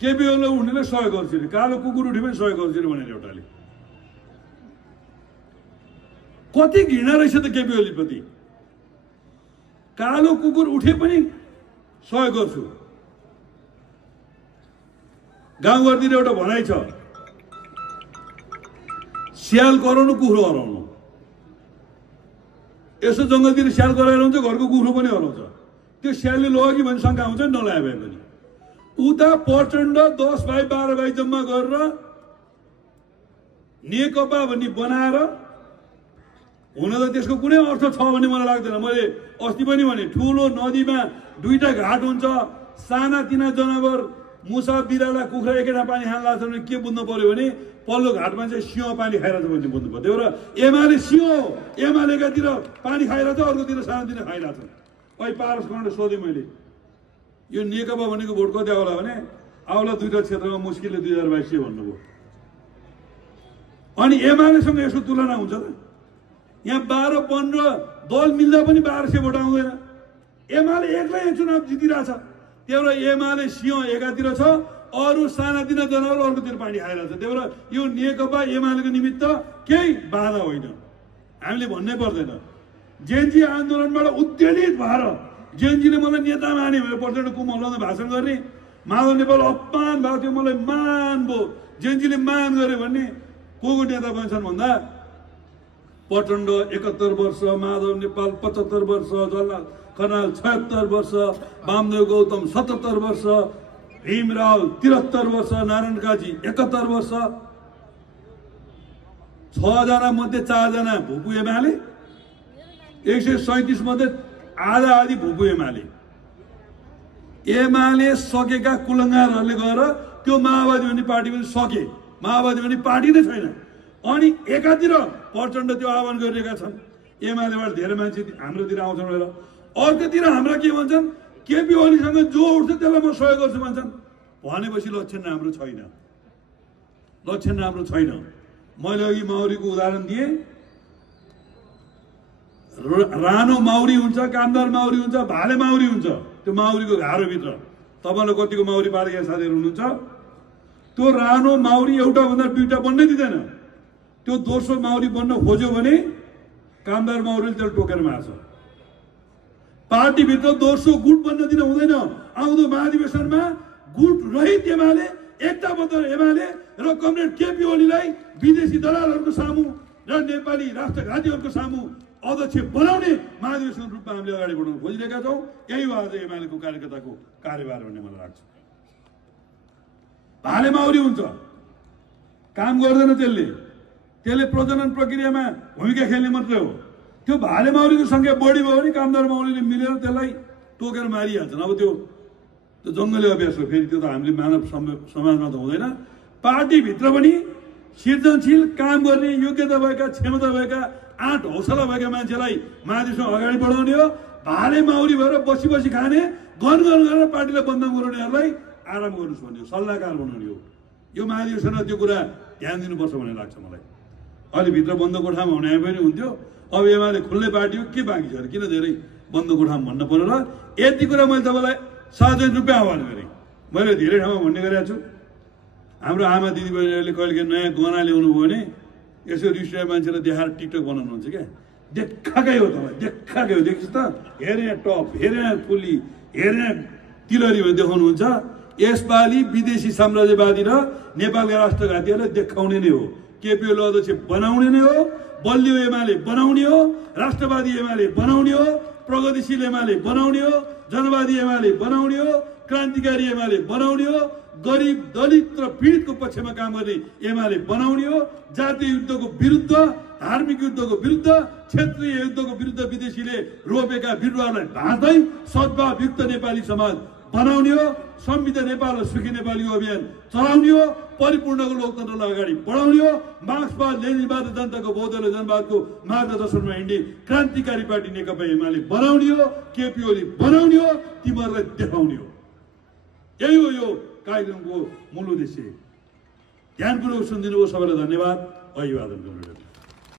केपी ओली उठ्नेले सहयोग गर्छु अरे, कालो कुकुर उठे पनि सहयोग गर्छु अरे भनेर एउटाले। कति घृणा रहेछ त केपी ओलीप्रति। कालो कुकुर उठे पनि सहयोग गर्छु। गाउँघरतिर एउटा भनाइ छ, स्याल कराउनु कुखुरो हराउनु। यसो जङ्गलतिर स्याल कराएर हुन्छ, घरको कुखुरो पनि हराउँछ। त्यो स्यालले लग्यो भने शङ्का हुन्छ, नलाए भए पनि। उता प्रचण्ड 10 भाइ 12 भाइ जम्मा गरेर नेकपा भन्ने बनाएर, हुन त त्यसको कुनै अर्थ छ भन्ने मलाई लाग्दैन। मैले अस्ति पनि भने, ठुलो नदीमा 2टा घाट हुन्छ, सानातिना जनावर मुसा बिराला कुखुरा एकेटा पानी खान लाग्छ भने के बुझ्नु पर्यो भने पल्लो घाटमा चाहिँ सिंह पानी खाइरहेछ भन्ने बुझ्नु पर्यो। र एमाले सिंह, एमालेकातिर पानी खाइरहेछ, अर्कोतिर सानातिना खाइरहेछ। अहिले पारस खण्ड सोधेँ मैले, यो नेकपा भनेको भोट कति आउला भने आउला 2टा क्षेत्रमा मुस्किलले 2022 भन्नुभयो। अनि एमालेसँग यसको तुलना हुन्छ त? यहाँ 12-15 दल मिल्दा पनि 1200 भोट आउँदैन। एमाले एक्लै चुनाव जितिरहेछ। त्यही भएर एमाले सिंह एकातिर छ, अरू सानातिना जनावर अर्कोतिर पानी खाइरहेछ। त्यही भएर यो नेकपा एमालेको निमित्त केही बाधा होइन, हामीले भन्नै पर्दैन। जेएनजी आन्दोलनबाट उत्तेजित भएर जेएनजीले मलाई नेता माने भनेर प्रचण्ड कुमल्लाउँदा भाषण गर्ने, माधव नेपाल अपमान भएको थियो, मलाई मान भयो, जेएनजीले मान गरे भन्ने को नेता बन्छन् भन्दा प्रचण्ड 71 वर्ष, माधव नेपाल 75 वर्ष, जवाहरलाल खनाल 76 वर्ष, वामदेव गौतम 77 वर्ष, भीमराव 73 वर्ष, नारायण काजी 71 वर्ष। 6 जना मध्ये 4 जना भुपु एमाले, 137 मध्ये आधा आधी भुपु एमाले। एमाले सकेका कुलङ्गारहरूले गएर त्यो माओवादी भन्ने पार्टी पनि सके, माओवादी भन्ने पार्टी नै छैन। अनि एकातिर प्रचण्ड त्यो आह्वान गरिरहेका छन्, एमालेबाट धेरै मान्छे हाम्रोतिर आउँछन् भनेर। अर्कोतिर हाम्रा के भन्छन्, केपी ओलीसँग जो उठ्छ त्यसलाई म सहयोग गर्छु भन्छन्। भनेपछि लक्षण राम्रो छैन, लक्षण राम्रो छैन। मैले अघि माउरीको उदाहरण दिएँ। रानो माउरी हुन्छ, कामदार माउरी हुन्छ, भाले माउरी हुन्छ। त्यो माउरीको घारोभित्र तपाईँलाई कतिको माउरी पालेका साथीहरू हुनुहुन्छ, त्यो रानो माउरी एउटा भन्दा 2टा बन्नै दिँदैन। त्यो दोस्रो माउरी बन्न खोज्यो भने कामदार माउरीले त्यसलाई टोकेर मार्छ। पार्टीभित्र दोस्रो गुट बन्न दिन हुँदैन। आउँदो महाधिवेशनमा गुट रहित एमाले, एकताबद्ध एमाले र कमरेड केपी ओलीलाई विदेशी दलालहरूको सामु र नेपाली राष्ट्रघातीहरूको सामु अध्यक्ष बनाउने महाधिवेशन रूपमा हामीले अगाडि बढाउन खोजिरहेका छौँ। यही हो आज एमालेको कार्यकर्ताको कार्यभार भन्ने मलाई लाग्छ। भाले माउरी हुन्छ, काम गर्दैन, त्यसले प्रजनन प्रक्रियामा भूमिका खेल्ने मात्रै हो। त्यो भाले माउरीको संख्या बढी भयो भने कामदार माउरीले मिलेर त्यसलाई टोकेर मारिहाल्छन्। अब त्यो जङ्गली अभ्यास हो, फेरि त्यो त हामीले मानव समाजमा त हुँदैन। पार्टीभित्र पनि सृजनशील काम गर्ने, योग्यता भएका, क्षमता भएका, आँट हौसला भएका मान्छेलाई महाधिवेशन अगाडि बढाउने हो। भाले माउरी भएर बसी बसी खाने, गनगन गरेर पार्टीलाई बदनाम गराउनेहरूलाई आराम गर्नुहोस् भन्ने हो, सल्लाहकार बनाउने हो। यो महाधिवेशनमा त्यो कुरा ध्यान दिनुपर्छ भन्ने लाग्छ मलाई। अलि भित्र बन्द कोठामा हुने पनि हुन्थ्यो, अब एमाले खुल्लै पार्टी हो, के बाँकी छ अरे, किन धेरै बन्द कोठामा भन्नु पर्यो र? यति कुरा मैले तपाईँलाई सार्वजनिक रूपमा आह्वान गरेँ। मैले धेरै ठाउँमा भन्ने गरेको छु। हाम्रो आमा दिदीबहिनीहरूले कहिले नयाँ गहना ल्याउनु भयो भने यसो रिसिया मान्छेलाई देखाएर टिकटक बनाउनुहुन्छ क्या। देखाकै हो तपाईँ, देखाकै हो। देखिस् त, हेरे यहाँ टप, हेरे यहाँ फुली, हेरे यहाँ तिलरी भने देखाउनुहुन्छ। यसपालि विदेशी साम्राज्यवादी र नेपालका राष्ट्रघातीहरूलाई देखाउने नै हो। केपी ओली अध्यक्ष बनाउने नै हो, बलियो एमाले बनाउने हो, राष्ट्रवादी एमाले बनाउने हो, प्रगतिशील एमाले बनाउने हो, जनवादी एमाले बनाउने हो, क्रान्तिकारी एमाले बनाउने हो, गरिब दलित र पीडितको पक्षमा काम गर्ने एमाले बनाउने हो, जातीय युद्धको विरुद्ध, धार्मिक युद्धको विरुद्ध, क्षेत्रीय युद्धको विरुद्ध विदेशीले रोपेका बिरुवालाई भाँच्दै सद्भावयुक्त नेपाली समाज बनाउने हो, समृद्ध नेपाल र सुखी नेपालीको अभियान चलाउने हो, परिपूर्णको लोकतन्त्रलाई अगाडि बढाउने हो, मार्क्सवाद लेनिनवाद र जनताको बौद्धले जनवादको मार्गदर्शनमा हिँड्ने क्रान्तिकारी पार्टी नेकपा एमाले बनाउने हो, केपी ओली बनाउने हो, तिमीहरूलाई देखाउने हो। यही हो यो कार्यक्रमको मूल उद्देश्य। ध्यानपूर्वक सुनिदिनु हो, सबैलाई धन्यवाद। अभिवादन गर्नु।